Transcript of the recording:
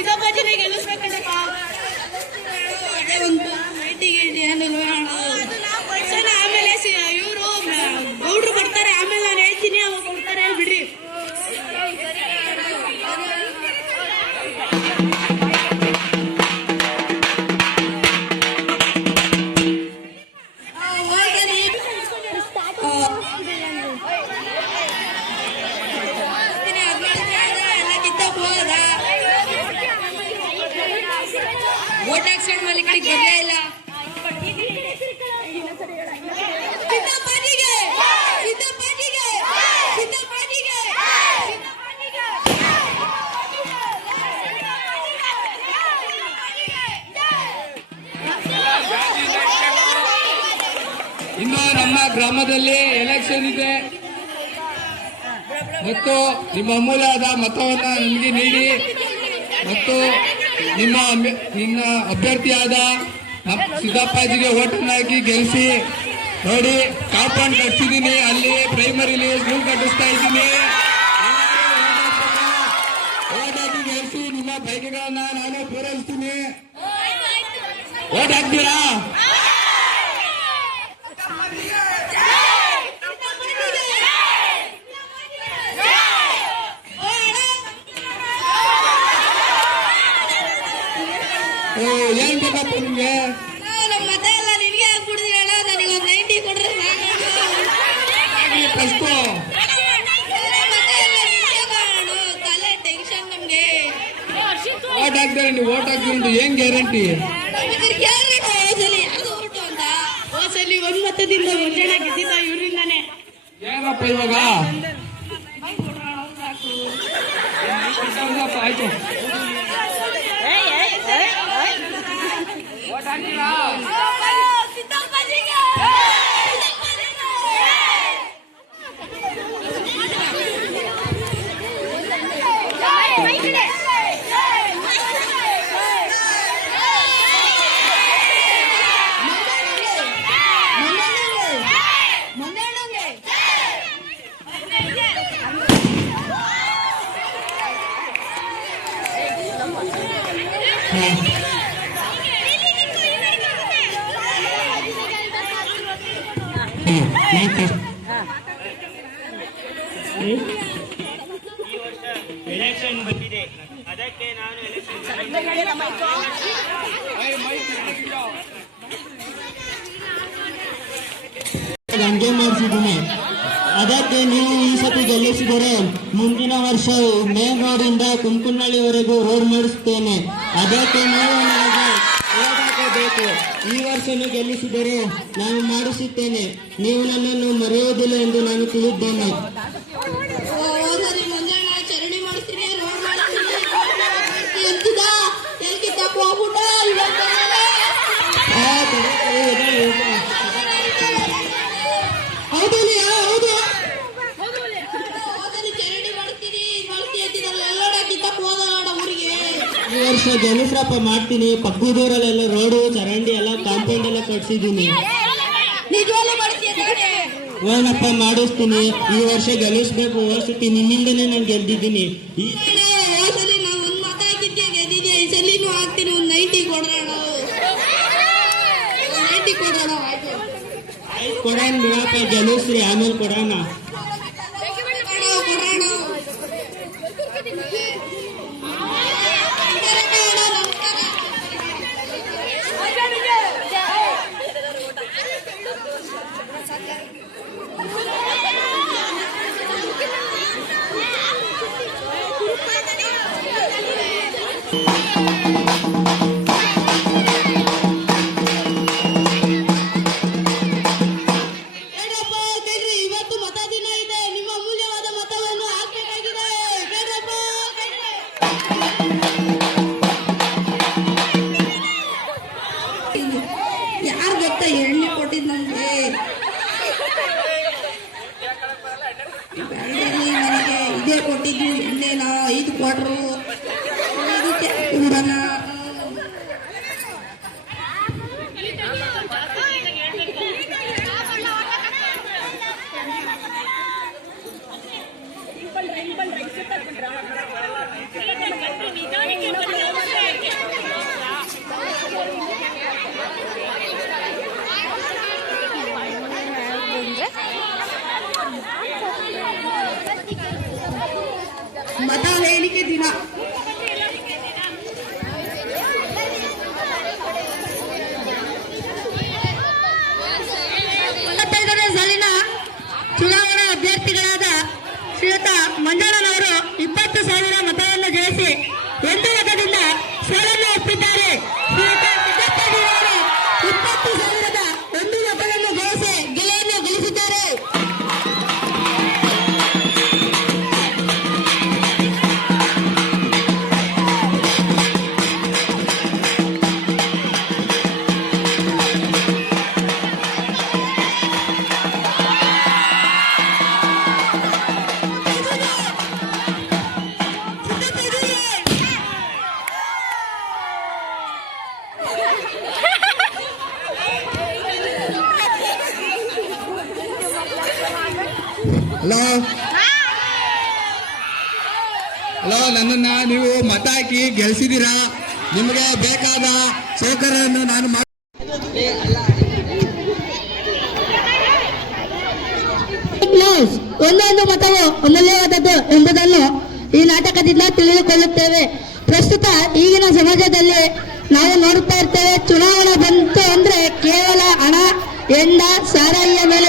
ಸಿದ್ದಪ್ಪಾಜಿನೇ ಗೆಲ್ಲಿಸ್ಬೇಕಂತಪ್ಪ. ಒಂದು ಮೀಟಿಂಗ್ ಆಮೇಲೆ ಇವರು ಗೌಡ್ರು ಕೊಡ್ತಾರೆ, ಆಮೇಲೆ ನಾನು ಹೇಳ್ತೀನಿ, ಅವಾಗ ಕೊಡ್ತಾರೆ ಬಿಡ್ರಿ. ವೋಟ್ ಹಾಕ್ಸೋಣ ಅಲ್ಲಿ ಕಡೆಗೆ ಬರಲೇ ಇಲ್ಲ. ಇನ್ನು ನಮ್ಮ ಗ್ರಾಮದಲ್ಲಿ ಎಲೆಕ್ಷನ್ ಇದೆ ಮತ್ತು ನಿಮ್ಮ ಅಮೂಲ್ಯವಾದ ಮತವನ್ನ ನನಗೆ ನೀಡಿ ಮತ್ತು ನಿನ್ನ ಅಭ್ಯರ್ಥಿಯಾದ ಸಿದ್ದಪ್ಪಾಜಿಗೆ ಓಟನ್ನು ಹಾಕಿ ಗೆಲ್ಲಿಸಿ. ನೋಡಿ, ಕಾಂಪೌಂಡ್ ಕಟ್ಸಿದ್ದೀನಿ, ಅಲ್ಲಿ ಪ್ರೈಮರಿಲಿ ಸ್ಕೂಲ್ ಕಟ್ಟಿಸ್ತಾ ಇದ್ದೀನಿ. ಓಟ್ ಹಾಕಿ ಗೆಲ್ಲಿಸಿ, ನಿಮ್ಮ ಬೈಕ್ಗಳನ್ನ ನಾನು ಪೂರೈಸ್ತೀನಿ. ಓಟ್ ಹಾಕ್ತೀರಾ? ಏನ್ ಬೇಕಪ್ಪ ನಿಮ್ಗೆ? ನಮ್ಮ ಮತ ಎಲ್ಲ ನಿನ್ಗೆ ಹಾಕ್ಬಿಡಿದ್ರಿ ಅಣ್ಣ, ನನಗೆ ಒಂದು 90 ಕೊಡ್ರಿ. ಫಸ್ಟ್ ತಲೆ ಟೆನ್ಷನ್ ನಮ್ಗೆ. ಓಟ್ ಹಾಕ್ತಾರೆ, ನೀವು ಓಟ್ ಹಾಕ್ತೀರಿ ಏನ್ ಗ್ಯಾರಂಟಿ? ಹೋಸಲಿ ಒಂದ್ ಮತದಿಂದ ಮುಂಜಾನೆ ಗೆದ್ದಿದ್ದ ಇವರಿಂದಾನೆ. ಏನಪ್ಪ ಇವಾಗ? ಆಯ್ತು, ಓಟ್ ಹಾಕ್ತೀರಾ? ಎಲೆಕ್ಷನ್ ಬಂದಿದೆ, ಅದಕ್ಕೆ ನಾನು ಹಂಗೆ ಮಾಡಿಸಿದ್ದೀನಿ. ಅದಕ್ಕೆ ನೀವು ಈ ಸತಿ ಗೆಲ್ಲಿಸಿದರೆ ಮುಂದಿನ ವರ್ಷ ಮೇನ್ ರೋಡಿಂದ ಕುಂಕುನಹಳ್ಳಿವರೆಗೂ ರೋಡ್ ಮಾಡಿಸುತ್ತೇನೆ. ಅದಕ್ಕೆ ನೀವು ನನಗೆ ಓಟ್ ಹಾಕಬೇಕು. ಈ ವರ್ಷನೂ ಗೆಲ್ಲಿಸಿದರೆ ನಾನು ಮಾಡಿಸುತ್ತೇನೆ. ನೀವು ನನ್ನನ್ನು ಮರೆಯುವುದಿಲ್ಲ ಎಂದು ನಾನು ತಿಳಿದ್ದೇನೆ. ಚರಂಡಿ ಮಾಡಿಸ್ತೀನಿ, ರೋಡ್ ಮಾಡಿಸ್ತೀನಿ ಎಂತಿದ ಎಲ್ಗೆ ತಪ್ಪು ಹೋಗ್ಬಿಟ್ಟ. ಈ ವರ್ಷ ಗೆಲ್ಲಿಸ್ರಪ್ಪ ಮಾಡ್ತೀನಿ. ಪಕ್ಕದೂರಲ್ಲೆಲ್ಲ ರೋಡು ಚರಂಡಿ ಎಲ್ಲ ಕಾಂಪೌಂಡ್ ಎಲ್ಲ ಕಟ್ಸಿದ್ದೀನಿ. ಏನಪ್ಪ ಮಾಡಿಸ್ತೀನಿ. ಈ ವರ್ಷ ಗೆಲ್ಲಿಸ್ಬೇಕು. ವರ್ಷಕ್ಕೆ ನಿಮ್ಮಿಂದನೇ ನಾನು ಗೆದ್ದಿದ್ದೀನಿ. ಹೋಸಲಿ ನಾವು ಒಂದ್ ಮತ ಹಾಕಿದ್ದೆ ಗೆದ್ದಿದ್ಯಾ, ಈ ಸಲಿನೂ ಹಾಕ್ತೀನಿ. ಒಂದು 90 ಕೊಡ್ರೋಣ. 90 ಕೊಡೋಣ. ಆಯ್ತು ಕೊಡೋಣ ಬಿಡಪ್ಪ, ಗೆಲ್ಲಿಸ್ರಿ ಆಮೇಲೆ ಕೊಡೋಣ. ಇವತ್ತು ಮತ ದಿನ ಇದೆ, ನಿಮ್ಮ ಅಮೂಲ್ಯವಾದ ಮತವನ್ನು ಹಾಕಬೇಕಾಗಿದೆ. ಯಾರು ಗೊತ್ತಾ ಎಣ್ಣೆ ಕೊಟ್ಟಿದ್ ನಮ್ಗೆ? ನನಗೆ ಇದೇ ಕೊಟ್ಟಿದ್ದು ಎಣ್ಣೆನ 5 ಕ್ವಾರ್ಟರು. ಬಿಡೋಣ. ನಿಧಾನಕ್ಕೆ ಅವರನ್ನ ನೀವು ಮತ ಹಾಕಿ ಗೆಲ್ಸಿದ್ದೀರಾ. ನಿಮಗೆ ಬೇಕಾದ ಸೌಕರ್ಯವನ್ನು ನಾನು ನ್ಯೂಸ್ ಒಂದೊಂದು ಮತವು ಅಮೂಲ್ಯವಾದದ್ದು ಎಂಬುದನ್ನು ಈ ನಾಟಕದಿಂದ ತಿಳಿದುಕೊಳ್ಳುತ್ತೇವೆ. ಪ್ರಸ್ತುತ ಈಗಿನ ಸಮಾಜದಲ್ಲಿ ನಾವು ನೋಡುತ್ತಾ ಇರ್ತೇವೆ, ಚುನಾವಣೆ ಬಂತು ಅಂದ್ರೆ ಕೇವಲ ಹಣ, ಹೆಂಡ, ಸಾರಾಯಿಯ ಮೇಲೆ